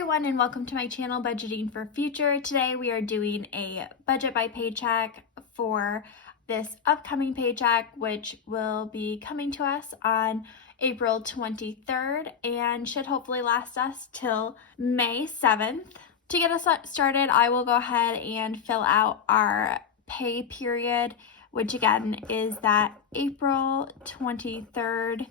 everyone, and welcome to my channel, Budgeting for Future. Today we are doing a budget by paycheck for this upcoming paycheck, which will be coming to us on April 23rd and should hopefully last us till May 7th. To get us started, I will go ahead and fill out our pay period, which again is that April 23rd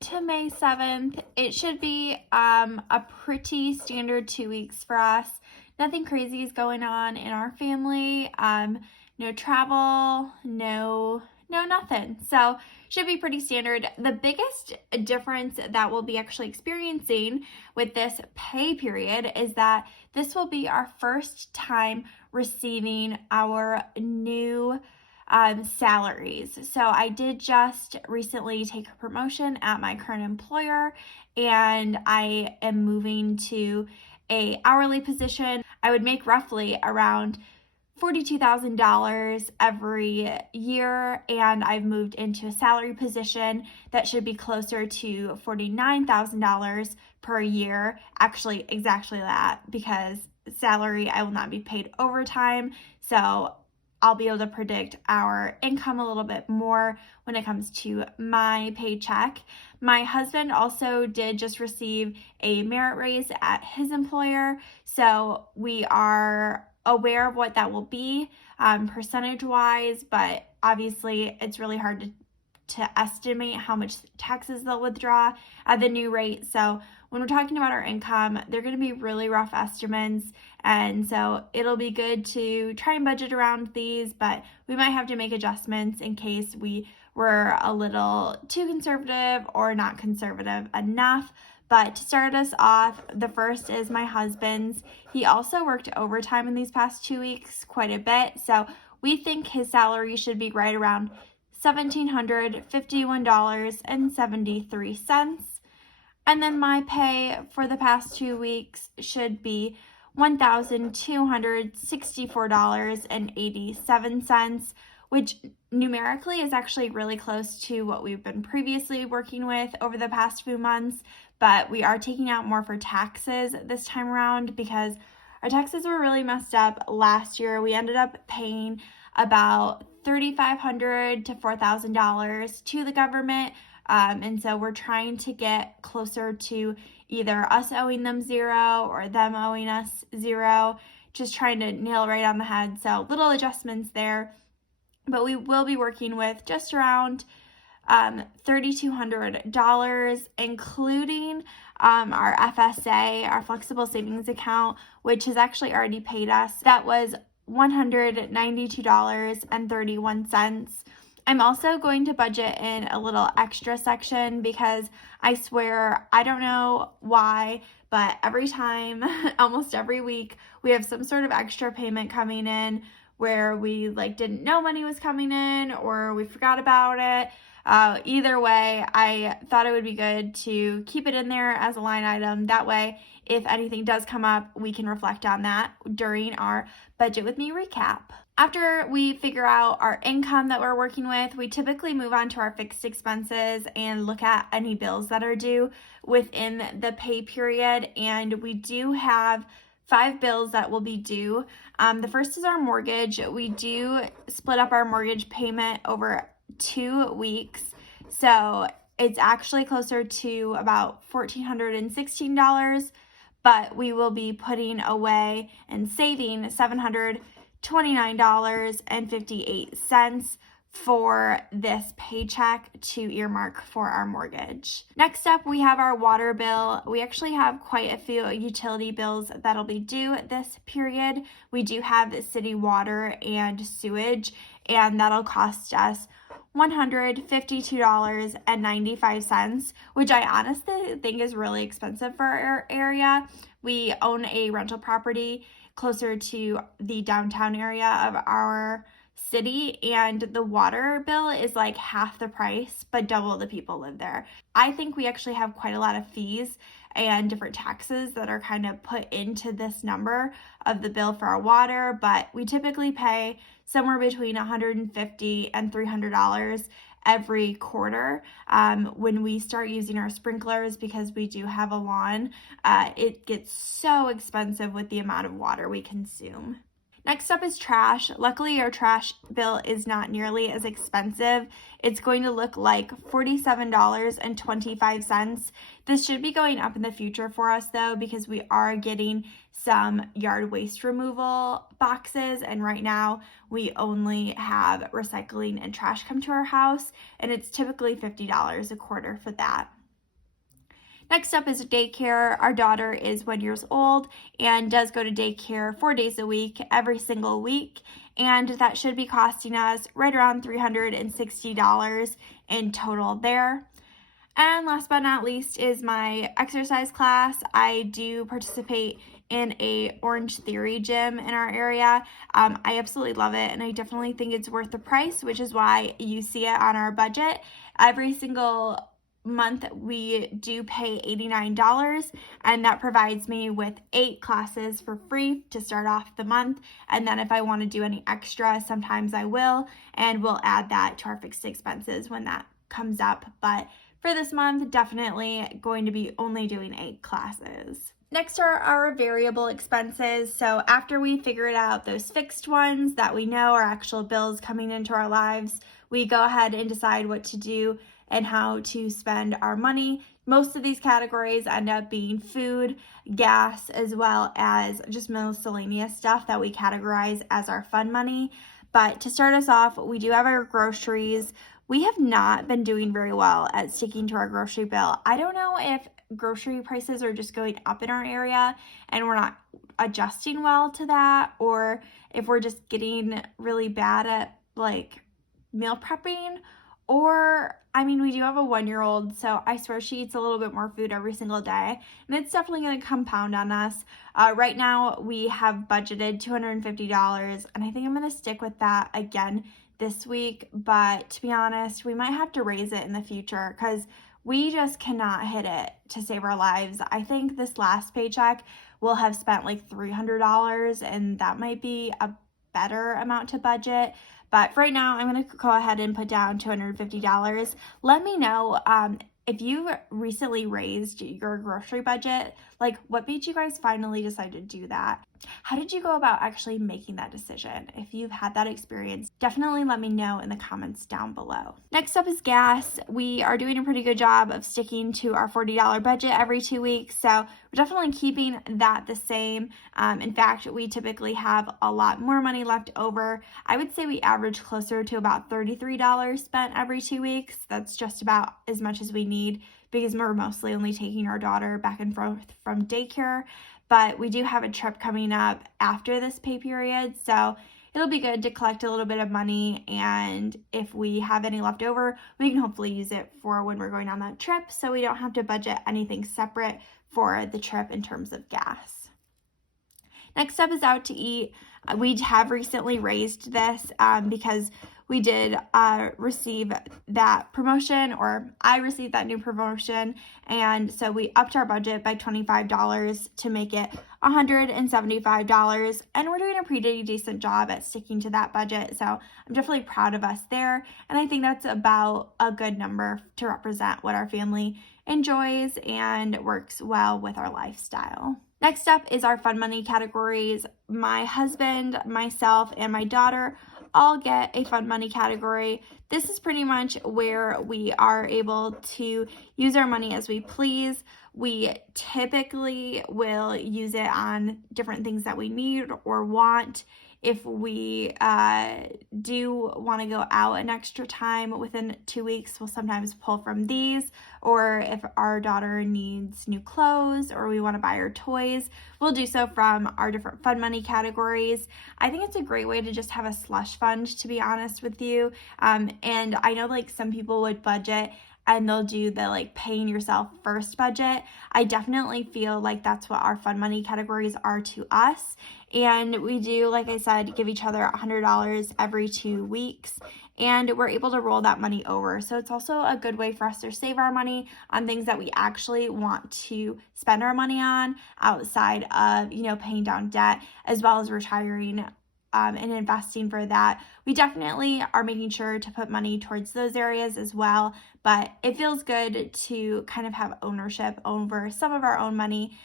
to May 7th. It should be a pretty standard 2 weeks for us. Nothing crazy is going on in our family. No travel, no nothing. So should be pretty standard. The biggest difference that we'll be actually experiencing with this pay period is that this will be our first time receiving our new salaries. So I did just recently take a promotion at my current employer, and I am moving to a hourly position. I would make roughly around $42,000 every year, and I've moved into a salary position that should be closer to $49,000 per year. Actually, exactly that, because salary, I will not be paid overtime. So I'll be able to predict our income a little bit more when it comes to my paycheck. My husband also did just receive a merit raise at his employer, so we are aware of what that will be percentage-wise, but obviously it's really hard to estimate how much taxes they'll withdraw at the new rate. So when we're talking about our income, they're going to be really rough estimates, and so it'll be good to try and budget around these, but we might have to make adjustments in case we were a little too conservative or not conservative enough. But to start us off, the first is my husband's. He also worked overtime in these past 2 weeks quite a bit, so we think his salary should be right around $1,751.73. And then my pay for the past 2 weeks should be $1,264.87, which numerically is actually really close to what we've been previously working with over the past few months. But we are taking out more for taxes this time around because our taxes were really messed up last year. We ended up paying about $3,500 to $4,000 to the government. And so we're trying to get closer to either us owing them zero or them owing us zero, just trying to nail right on the head. So little adjustments there, but we will be working with just around $3,200, including our FSA, our flexible savings account, which has actually already paid us. That was $192.31. I'm also going to budget in a little extra section because I swear, I don't know why, but every time, almost every week, we have some sort of extra payment coming in where we didn't know money was coming in or we forgot about it. Either way, I thought it would be good to keep it in there as a line item. That way, if anything does come up, we can reflect on that during our Budget With Me recap. After we figure out our income that we're working with, we typically move on to our fixed expenses and look at any bills that are due within the pay period. And we do have 5 bills that will be due. The first is our mortgage. We do split up our mortgage payment over 2 weeks. So it's actually closer to about $1,416, but we will be putting away and saving $729.58 for this paycheck to earmark for our mortgage. Next up, we have our water bill. We actually have quite a few utility bills that'll be due this period. We do have city water and sewage, and that'll cost us $152.95, which I honestly think is really expensive for our area. We own a rental property closer to the downtown area of our city, and the water bill is like half the price, but double the people live there. I think we actually have quite a lot of fees and different taxes that are kind of put into this number of the bill for our water, but we typically pay somewhere between $150 and $300 every quarter. When we start using our sprinklers, because we do have a lawn, it gets so expensive with the amount of water we consume. Next up is trash. Luckily, our trash bill is not nearly as expensive. It's going to look like $47.25. This should be going up in the future for us though, because we are getting some yard waste removal boxes, and right now we only have recycling and trash come to our house, and it's typically $50 a quarter for that. Next up is daycare. Our daughter is 1 year old and does go to daycare 4 days a week, every single week. And that should be costing us right around $360 in total there. And last but not least is my exercise class. I do participate in a Orange Theory gym in our area. I absolutely love it, and I definitely think it's worth the price, which is why you see it on our budget. Every single month we do pay $89, and that provides me with 8 classes for free to start off the month. And then if I want to do any extra, sometimes I will, and we'll add that to our fixed expenses when that comes up. But for this month, definitely going to be only doing 8 classes. Next are our variable expenses. So after we figured out those fixed ones that we know are actual bills coming into our lives, we go ahead and decide what to do and how to spend our money. Most of these categories end up being food, gas, as well as just miscellaneous stuff that we categorize as our fun money. But to start us off, we do have our groceries. We have not been doing very well at sticking to our grocery bill. I don't know if grocery prices are just going up in our area and we're not adjusting well to that, or if we're just getting really bad at like meal prepping. Or, I mean, we do have a 1 year old, so I swear she eats a little bit more food every single day, and it's definitely going to compound on us. Right now, we have budgeted $250, and I think I'm going to stick with that again this week. But to be honest, we might have to raise it in the future because we just cannot hit it to save our lives. I think this last paycheck we'll have spent like $300, and that might be a better amount to budget. But for right now, I'm going to go ahead and put down $250. Let me know if you recently raised your grocery budget, like what made you guys finally decide to do that? How did you go about actually making that decision? If you've had that experience, definitely let me know in the comments down below. Next up is gas. We are doing a pretty good job of sticking to our $40 budget every 2 weeks, so we're definitely keeping that the same. In fact, we typically have a lot more money left over. I would say we average closer to about $33 spent every 2 weeks. That's just about as much as we need because we're mostly only taking our daughter back and forth from daycare. But we do have a trip coming up after this pay period, so it'll be good to collect a little bit of money, and if we have any left over, we can hopefully use it for when we're going on that trip, so we don't have to budget anything separate for the trip in terms of gas. Next up is out to eat. We have recently raised this because we did receive that promotion, or I received that new promotion, and so we upped our budget by $25 to make it $175, and we're doing a pretty decent job at sticking to that budget, so I'm definitely proud of us there, and I think that's about a good number to represent what our family enjoys and works well with our lifestyle. Next up is our fun money categories. My husband, myself, and my daughter all get a fun money category. This is pretty much where we are able to use our money as we please. We typically will use it on different things that we need or want. If we do want to go out an extra time within 2 weeks, we'll sometimes pull from these. Or if our daughter needs new clothes or we want to buy her toys, we'll do so from our different fun money categories. I think it's a great way to just have a slush fund, to be honest with you. And I know like some people would budget and they'll do the like paying yourself first budget. I definitely feel like that's what our fun money categories are to us. And we do, like I said, give each other $100 every 2 weeks, and we're able to roll that money over. So it's also a good way for us to save our money on things that we actually want to spend our money on outside of, paying down debt, as well as retiring and investing for that. We definitely are making sure to put money towards those areas as well, but it feels good to kind of have ownership over some of our own money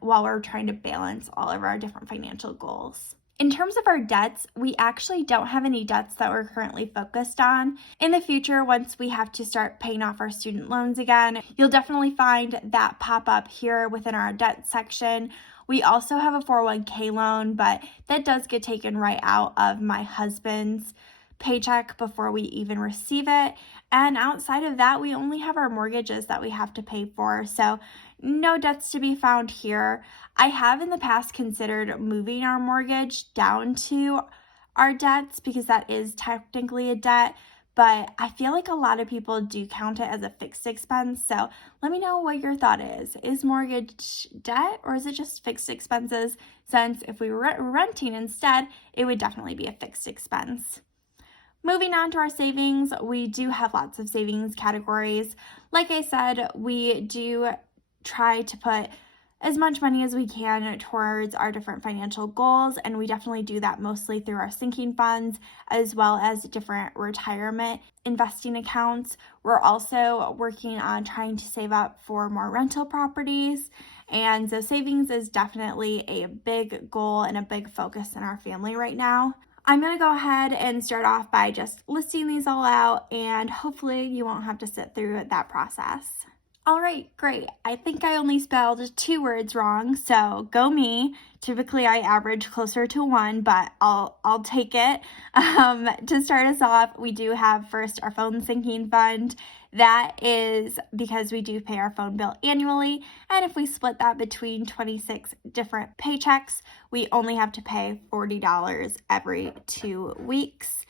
while we're trying to balance all of our different financial goals. In terms of our debts, we actually don't have any debts that we're currently focused on. In the future, once we have to start paying off our student loans again, you'll definitely find that pop up here within our debt section. We also have a 401k loan, but that does get taken right out of my husband's paycheck before we even receive it. And outside of that, we only have our mortgages that we have to pay for. So no debts to be found here. I have in the past considered moving our mortgage down to our debts because that is technically a debt, but I feel like a lot of people do count it as a fixed expense. So let me know what your thought is. Is mortgage debt or is it just fixed expenses? Since if we were renting instead, it would definitely be a fixed expense. Moving on to our savings, we do have lots of savings categories. Like I said, we do try to put as much money as we can towards our different financial goals, and we definitely do that mostly through our sinking funds as well as different retirement investing accounts. We're also working on trying to save up for more rental properties, and so savings is definitely a big goal and a big focus in our family right now. I'm going to go ahead and start off by just listing these all out, and hopefully you won't have to sit through that process. All right, great. I think I only spelled 2 words wrong, so go me. Typically I average closer to 1, but I'll take it. To start us off, we do have first our phone sinking fund. That is because we do pay our phone bill annually, and if we split that between 26 different paychecks, we only have to pay $40 every 2 weeks.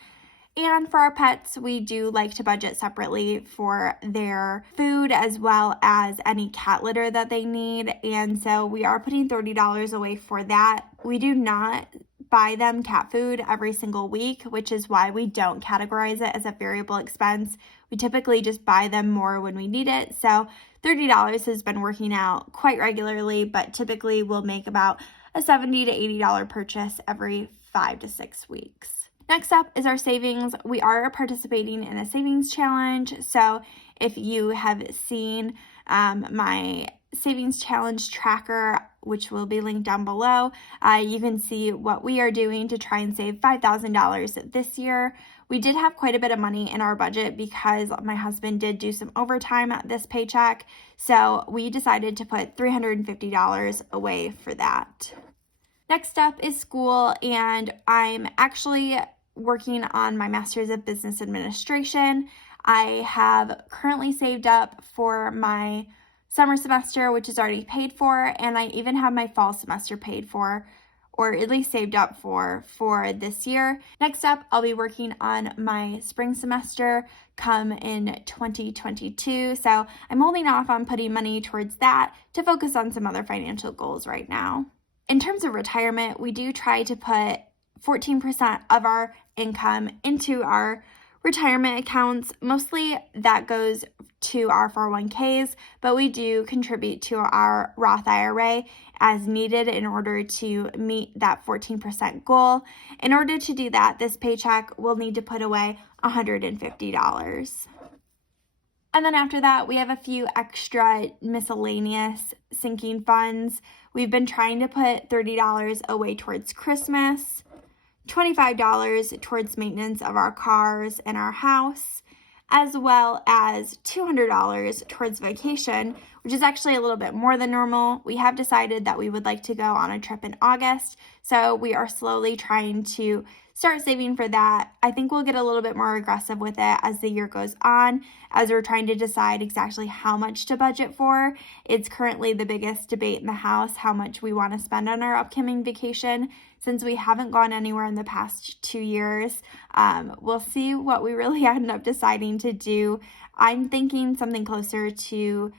And for our pets, we do like to budget separately for their food as well as any cat litter that they need. And so we are putting $30 away for that. We do not buy them cat food every single week, which is why we don't categorize it as a variable expense. We typically just buy them more when we need it. So $30 has been working out quite regularly, but typically we'll make about a $70 to $80 purchase every 5 to 6 weeks. Next up is our savings. We are participating in a savings challenge. So if you have seen my savings challenge tracker, which will be linked down below, you can see what we are doing to try and save $5,000 this year. We did have quite a bit of money in our budget because my husband did do some overtime at this paycheck. So we decided to put $350 away for that. Next up is school, and I'm actually working on my Master's of Business Administration. I have currently saved up for my summer semester, which is already paid for, and I even have my fall semester paid for, or at least saved up for this year. Next up, I'll be working on my spring semester come in 2022, so I'm holding off on putting money towards that to focus on some other financial goals right now. In terms of retirement, we do try to put 14% of our income into our retirement accounts. Mostly that goes to our 401ks, but we do contribute to our Roth IRA as needed in order to meet that 14% goal. In order to do that, this paycheck will need to put away $150. And then after that, we have a few extra miscellaneous sinking funds. We've been trying to put $30 away towards Christmas, $25 towards maintenance of our cars and our house, as well as $200 towards vacation, which is actually a little bit more than normal. We have decided that we would like to go on a trip in August, so we are slowly trying to start saving for that. I think we'll get a little bit more aggressive with it as the year goes on, as we're trying to decide exactly how much to budget for. It's currently the biggest debate in the house, how much we want to spend on our upcoming vacation. Since we haven't gone anywhere in the past 2 years, we'll see what we really end up deciding to do. I'm thinking something closer to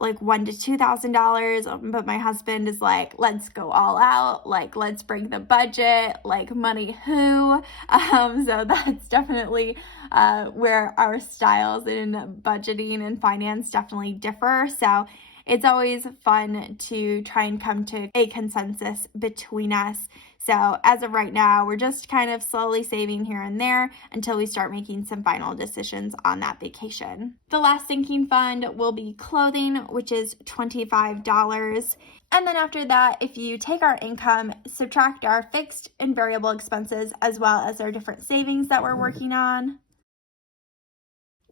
like $1,000 to $2,000, but my husband is like, let's go all out, like let's break the budget, like money who. So that's definitely where our styles in budgeting and finance definitely differ. So it's always fun to try and come to a consensus between us. So as of right now, we're just kind of slowly saving here and there until we start making some final decisions on that vacation. The last sinking fund will be clothing, which is $25. And then after that, if you take our income, subtract our fixed and variable expenses, as well as our different savings that we're working on,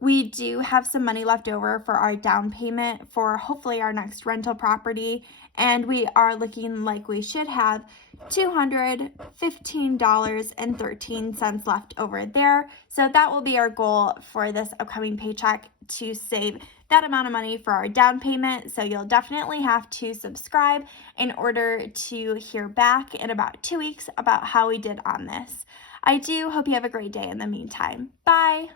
we do have some money left over for our down payment for hopefully our next rental property, and we are looking like we should have $215.13 left over there. So that will be our goal for this upcoming paycheck, to save that amount of money for our down payment. So you'll definitely have to subscribe in order to hear back in about 2 weeks about how we did on this. I do hope you have a great day in the meantime. Bye!